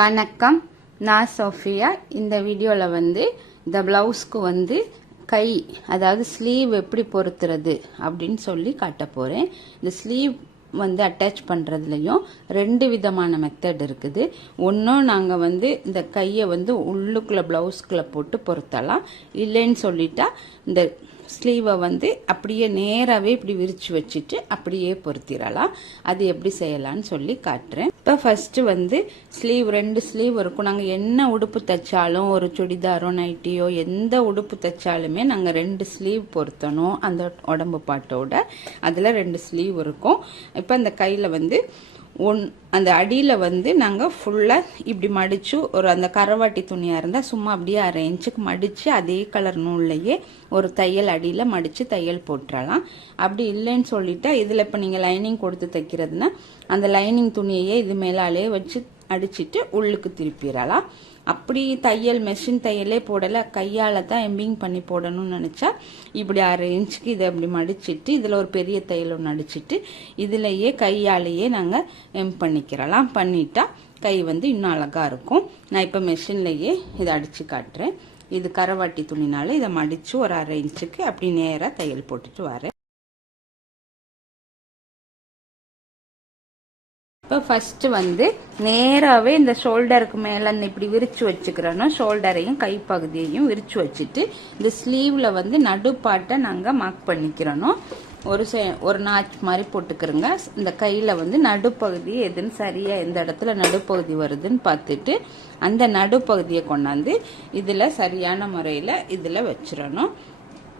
வணக்கம், நான் சோஃபியா. இந்த வீடியோவில் இந்த ப்ளவுஸ்க்கு கை, அதாவது ஸ்லீவ் எப்படி பொறுத்துறது அப்படின்னு சொல்லி காட்ட போகிறேன். இந்த ஸ்லீவ் அட்டாச் பண்ணுறதுலையும் 2 விதமான மெத்தட் இருக்குது. ஒன்றும் நாங்கள் இந்த கையை உள்ளுக்குள்ளே ப்ளவுஸ்குள்ளே போட்டு பொறுத்தலாம். இல்லைன்னு சொல்லிட்டா இந்த ஸ்லீவை அப்படியே நேராகவே இப்படி விரித்து வச்சுட்டு அப்படியே பொருத்திடலாம். அது எப்படி செய்யலான்னு சொல்லி காட்டுறேன். இப்போ ஃபஸ்ட்டு ஸ்லீவ் 2 ஸ்லீவ் இருக்கும். நாங்கள் என்ன உடுப்பு தைச்சாலும், ஒரு சுடிதாரோ நைட்டியோ எந்த உடுப்பு தைச்சாலுமே நாங்கள் 2 ஸ்லீவ் பொருத்தணும். அந்த உடம்பு பாட்டோட அதில் 2 ஸ்லீவ் இருக்கும். இப்போ அந்த கையில் அந்த அடியில் நாங்கள் ஃபுல்லாக இப்படி மடித்து, ஒரு அந்த கரவாட்டி துணியாக இருந்தால் சும்மா அப்படியே 1/2 இன்ச்சுக்கு மடித்து அதே கலர் நூல்லையே ஒரு தையல் அடியில் மடித்து தையல் போட்டுறலாம். அப்படி இல்லைன்னு சொல்லிட்டா இதில் இப்போ நீங்கள் லைனிங் கொடுத்து தைக்கிறதுனா அந்த லைனிங் துணியையே இது மேலாலே வச்சு அடிச்சுட்டு உள்ளுக்கு திருப்பிடலாம். அப்படி தையல் மெஷின் தையலே போடலை, கையால் தான் எம்பிங் பண்ணி போடணும்னு நினச்சா இப்படி 1/2 இன்ச்சுக்கு இதை அப்படி மடிச்சுட்டு இதில் ஒரு பெரிய தையல் ஒன்று அடிச்சுட்டு இதிலையே கையாலேயே நாங்கள் பண்ணிக்கிறலாம். பண்ணிட்டா கை இன்னும் அழகாக இருக்கும். நான் இப்போ மெஷின்லையே இதை அடித்து காட்டுறேன். இது கரவாட்டி துணினால இதை மடித்து ஒரு 1/2 இன்ச்சுக்கு அப்படி நேராக தையல் போட்டுட்டு வரேன். இப்போ ஃபஸ்ட்டு நேராகவே இந்த ஷோல்டருக்கு மேலே இப்படி விரித்து வச்சுக்கிறோன்னா ஷோல்டரையும் கைப்பகுதியையும் விரித்து வச்சுட்டு இந்த ஸ்லீவில் நடுப்பாட்டை நாங்கள் மார்க் பண்ணிக்கிறோம். ஒரு நாச் மாதிரி போட்டுக்கிறோங்க. இந்த கையில் நடுப்பகுதி எதுன்னு சரியாக எந்த இடத்துல நடுப்பகுதி வருதுன்னு பார்த்துட்டு அந்த நடுப்பகுதியை கொண்டாந்து இதில் சரியான முறையில் இதில் வச்சிடணும்.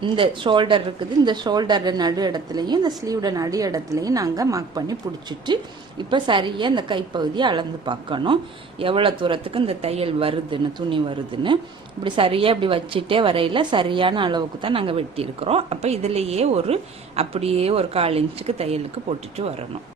இந்த ஷோல்டர் இருக்குது, இந்த ஷோல்டர் நடு இடத்துலையும் இந்த ஸ்லீவோட நடு இடத்துலையும் நாங்கள் மார்க் பண்ணி பிடிச்சிட்டு இப்போ சரியாக இந்த கைப்பகுதியை அளந்து பார்க்கணும். எவ்வளோ தூரத்துக்கு இந்த தையல் வருதுன்னு, துணி வருதுன்னு இப்படி சரியாக இப்படி வச்சுட்டே வரையில் சரியான அளவுக்கு தான் நாங்கள் வெட்டியிருக்கிறோம். அப்போ இதுலேயே அப்படியே ஒரு 1/4 இன்ச்சுக்கு தையலுக்கு போட்டுட்டு வரணும்.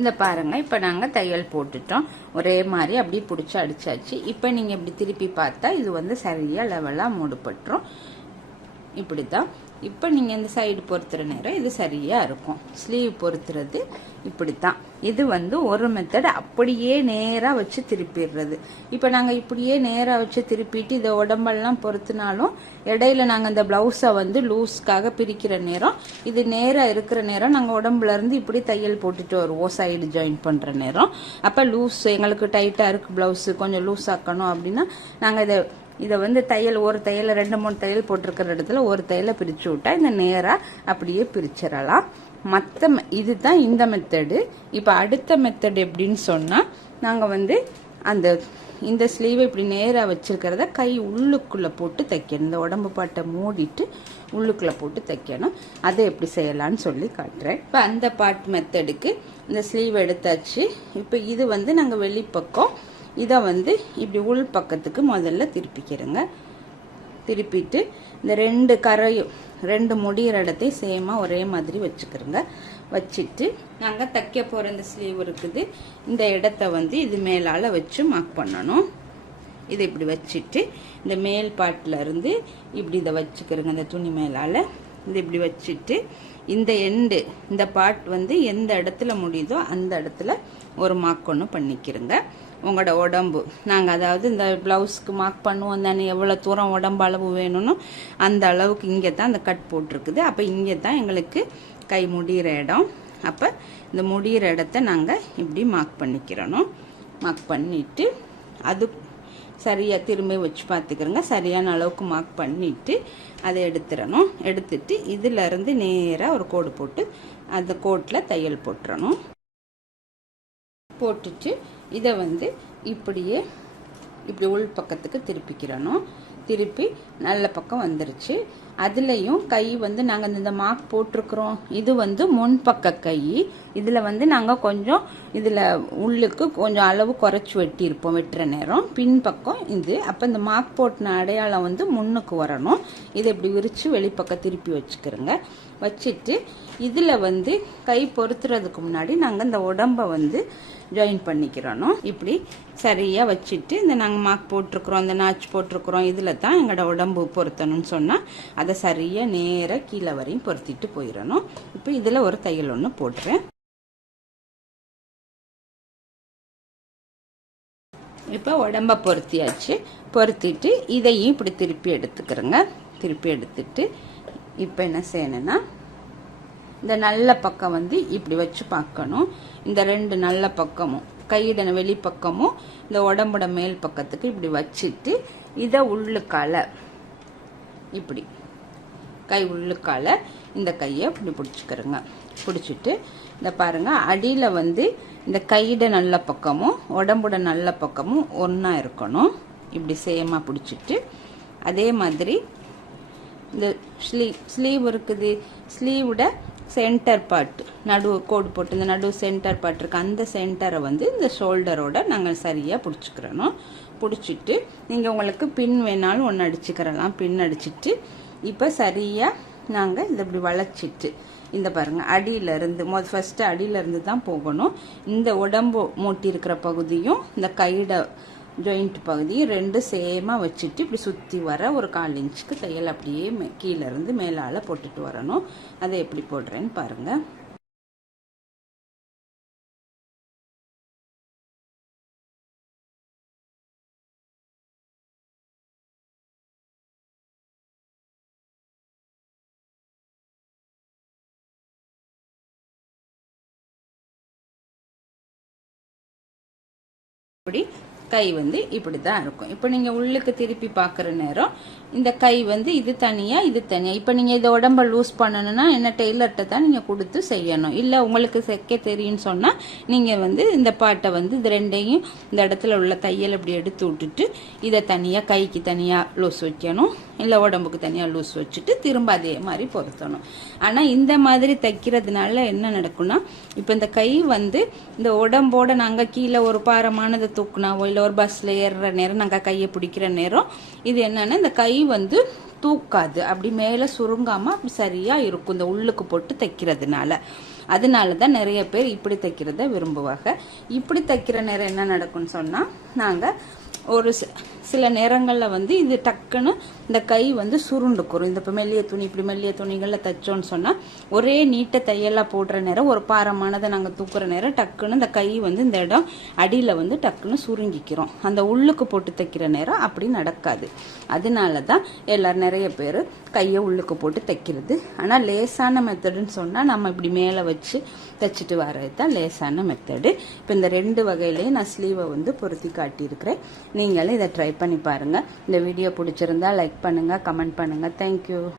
இந்த பாருங்க, இப்போ நாங்கள் தையல் போட்டுட்டோம். ஒரே மாதிரி அப்படியே பிடிச்சி அடிச்சாச்சு. இப்போ நீங்கள் இப்படி திருப்பி பார்த்தா இது சரியாக லெவலாக மூடுபட்டுரும். இப்படி தான். இப்போ நீங்கள் இந்த சைடு பொறுத்துற நேரம் இது சரியாக இருக்கும். ஸ்லீவ் பொறுத்துறது இப்படி தான். இது ஒரு மெத்தட். அப்படியே நேராக வச்சு திருப்பிடுறது. இப்போ நாங்கள் இப்படியே நேராக வச்சு திருப்பிட்டு இதை உடம்பெல்லாம் பொறுத்துனாலும் இடையில நாங்கள் இந்த ப்ளவுஸை லூஸ்க்காக பிரிக்கிற நேரம், இது நேராக இருக்கிற நேரம் நாங்கள் உடம்புலேருந்து இப்படி தையல் போட்டுட்டு வருவோம் சைடு ஜாயின் பண்ணுற நேரம். அப்போ லூஸ் எங்களுக்கு டைட்டாக இருக்குது, ப்ளவுஸு கொஞ்சம் லூஸ் ஆக்கணும் அப்படின்னா நாங்கள் இதை தையல், ஒரு தையல் 2-3 தையல் போட்டிருக்கிற இடத்துல ஒரு தையலை பிரித்து விட்டா இந்த நேராக அப்படியே பிரிச்சிடலாம். இதுதான் இந்த மெத்தடு. இப்போ அடுத்த மெத்தட் எப்படின்னு சொன்னால் நாங்கள் இந்த ஸ்லீவை இப்படி நேராக வச்சிருக்கிறத கை உள்ளுக்குள்ளே போட்டு தைக்கணும். இந்த உடம்பு பாட்டை மூடிட்டு உள்ளுக்குள்ளே போட்டு தைக்கணும். அதை எப்படி செய்யலான்னு சொல்லி காட்டுறேன். இப்போ அந்த பாட் மெத்தடுக்கு இந்த ஸ்லீவ் எடுத்தாச்சு. இப்போ இது நாங்கள் வெளிப்பக்கம் இதை இப்படி உள் பக்கத்துக்கு முதல்ல திருப்பிக்கிறோங்க. திருப்பிட்டு இந்த 2 கரையும் 2 முடிகிற இடத்தையும் சேமாக ஒரே மாதிரி வச்சுக்கிறோங்க. வச்சுட்டு நாங்கள் தைக்க போகிற இந்த ஸ்லீவ் இருக்குது, இந்த இடத்த இது மேலால் வச்சு மார்க் பண்ணணும். இதை இப்படி வச்சுட்டு இந்த மேல் பாட்டில் இருந்து இப்படி இதை வச்சுக்கிறோங்க. இந்த துணி மேலால் இது இப்படி வச்சுட்டு இந்த பார்ட் எந்த இடத்துல முடியுதோ அந்த இடத்துல ஒரு மார்க் ஒன்று பண்ணிக்கிறோங்க. உங்களோட உடம்பு நாங்கள் அதாவது இந்த ப்ளவுஸ்க்கு மார்க் பண்ணுவோம் தானே, எவ்வளோ தூரம் உடம்பு அளவு வேணும்னு அந்த அளவுக்கு இங்கே தான் அந்த கட் போட்டிருக்குது. அப்போ இங்கே தான் எங்களுக்கு கை முடிகிற இடம். அப்போ இந்த முடிகிற இடத்த நாங்கள் இப்படி மார்க் பண்ணிக்கிறணும். மார்க் பண்ணிவிட்டு அது சரியாக திரும்பி வச்சு பார்த்துக்கிறோங்க. சரியான அளவுக்கு மார்க் பண்ணிவிட்டு அதை எடுத்துடணும். எடுத்துட்டு இதிலேருந்து நேராக ஒரு கோடு போட்டு அந்த கோட்டில் தையல் போட்டுறணும். போட்டுட்டு இதை இப்படியே இப்படி உள் பக்கத்துக்கு திருப்பிக்கிறணும். திருப்பி நல்ல பக்கம் வந்துருச்சு. அதுலேயும் கை வந்து நாங்கள் இந்த மார்க் போட்டிருக்கிறோம். இது வந்து முன்பக்க கை. இதில் வந்து நாங்கள் கொஞ்சம் இதில் உள்ளுக்கு கொஞ்சம் அளவு குறைச்சி வெட்டியிருப்போம் வெட்டுற நேரம். பின்பக்கம் இது. அப்போ இந்த மார்க் போட்டின அடையாளம் வந்து முன்னுக்கு வரணும். இதை இப்படி விரித்து வெளிப்பக்கம் திருப்பி வச்சுக்கிறோங்க. வச்சுட்டு இதில் வந்து கை பொறுத்துறதுக்கு முன்னாடி நாங்கள் இந்த உடம்பை வந்து ஜாயின் பண்ணிக்கிறோம். இப்படி சரியாக வச்சுட்டு இந்த நாங்கள் மார்க் போட்டிருக்கிறோம், இந்த நாச்சு போட்டிருக்கிறோம், இதில் தான் எங்களோட உடம்பு பொருத்தணும்னு சொன்னால் அதை சரியாக நேராக கீழே வரையும் பொருத்திட்டு போயிடணும். இப்போ இதில் ஒரு தையல் ஒன்று போட்டுறேன். இப்போ உடம்ப பொருத்தியாச்சு. பொருத்திட்டு இதையும் இப்படி திருப்பி எடுத்துக்கிறோங்க. திருப்பி எடுத்துட்டு இப்போ என்ன செய்யணும்னா இந்த நல்ல பக்கம் வந்து இப்படி வச்சு பார்க்கணும். இந்த ரெண்டு நல்ல பக்கமும் கையிட வெளிப்பக்கமும் இந்த உடம்போட மேல் பக்கத்துக்கு இப்படி வச்சுட்டு இதை உள்ளுக்கால இப்படி கை உள்ளுக்கால இந்த கையை இப்படி பிடிச்சிக்கிறோங்க. பிடிச்சிட்டு இந்த பாருங்க அடியில் வந்து இந்த கையிட நல்ல பக்கமும் உடம்போட நல்ல பக்கமும் ஒன்றா இருக்கணும். இப்படி சேமாக பிடிச்சிட்டு அதே மாதிரி இந்த ஸ்லீவ் இருக்குது. ஸ்லீவோட சென்டர் பார்ட் நடுவு கோடு போட்டு இந்த நடுவு சென்டர் பார்ட் இருக்கு. அந்த சென்டரை வந்து இந்த ஷோல்டரோட நாங்கள் சரியாக பிடிச்சிக்கிறணும். பிடிச்சிட்டு நீங்கள் உங்களுக்கு பின் வேணாலும் ஒன்று அடிச்சுக்கிறலாம். பின் அடிச்சுட்டு இப்போ சரியாக நாங்கள் இதை இப்படி வளைச்சிட்டு இந்த பாருங்கள் அடியிலேருந்து ஃபஸ்ட்டு அடியிலேருந்து தான் போகணும். இந்த உடம்பு மூட்டி இருக்கிற பகுதியும் இந்த கையிட ஜாயிண்ட் பகுதியும் ரெண்டு சேமாக வச்சுட்டு இப்படி சுற்றி வர ஒரு 1/4 இன்ச்சுக்கு தையல் அப்படியே கீழேருந்து மேலால் போட்டுட்டு வரணும். அதை எப்படி போடுறேன்னு பாருங்கள். இப்படி கை வந்து இப்படி தான் இருக்கும். இப்போ நீங்கள் உள்ளுக்கு திருப்பி பார்க்குற நேரம் இந்த கை வந்து இது தனியாக இது தனியாக. இப்போ நீங்கள் இதை உடம்ப லூஸ் பண்ணணும்னா என்ன டெய்லர்கிட்ட தான் நீங்கள் கொடுத்து செய்யணும். இல்லை உங்களுக்கு தைக்க தெரியும்னு சொன்னால் நீங்கள் வந்து இந்த பாட்டை வந்து இது ரெண்டையும் இந்த இடத்துல உள்ள தையல் இப்படி எடுத்து விட்டுட்டு இதை தனியாக கைக்கு தனியாக லூஸ் வைக்கணும். இல்லை உடம்புக்கு தனியாக லூஸ் வச்சுட்டு திரும்ப அதே மாதிரி பொருத்தணும். ஆனால் இந்த மாதிரி தைக்கிறதுனால என்ன நடக்கும்னா இப்போ இந்த கை வந்து இந்த உடம்போட நாங்கள் கீழே ஒரு பாரமானதை தூக்குனாவோ இல்லை ஒரு பஸ்ஸில் ஏறுற நேரம் நாங்கள் கையை பிடிக்கிற நேரம் இது என்னன்னா இந்த கை வந்து தூக்காது. அப்படி மேலே சுருங்காமல் அப்படி சரியாக இருக்கும் இந்த உள்ளுக்கு போட்டு தைக்கிறதுனால. அதனால தான் நிறைய பேர் இப்படி தைக்கிறத விரும்புவாங்க. இப்படி தைக்கிற நேரம் என்ன நடக்கும்னு சொன்னால் நாங்கள் ஒரு சில நேரங்களில் வந்து இது டக்குன்னு இந்த கை வந்து சுருண்டுக்குறோம். இந்த இப்போ மெல்லிய துணி இப்படி மெல்லிய துணிகளில் தைச்சோன்னு சொன்னால் ஒரே நீட்டை தையெல்லாம் போடுற நேரம் ஒரு பாரமானதை நாங்கள் தூக்குற நேரம் டக்குன்னு இந்த கை வந்து இந்த இடம் அடியில் வந்து டக்குன்னு சுருங்கிக்கிறோம். அந்த உள்ளுக்கு போட்டு தைக்கிற நேரம் அப்படி நடக்காது. அதனால தான் எல்லாரும் நிறைய பேர் கையை உள்ளுக்கு போட்டு தைக்கிறது. ஆனால் லேசான மெத்தடுன்னு சொன்னால் நம்ம இப்படி மேலே வச்சு தைச்சிட்டு வர்றது தான் லேசான மெத்தடு. இப்போ இந்த 2 வகையிலையும் நான் ஸ்லீவை வந்து பொருத்தி காட்டியிருக்கிறேன். நீங்களும் இதை ட்ரை பண்ணி பாருங்கள். இந்த வீடியோ பிடிச்சிருந்தா லைக் பண்ணுங்கள், கமெண்ட் பண்ணுங்கள். தேங்க்யூ.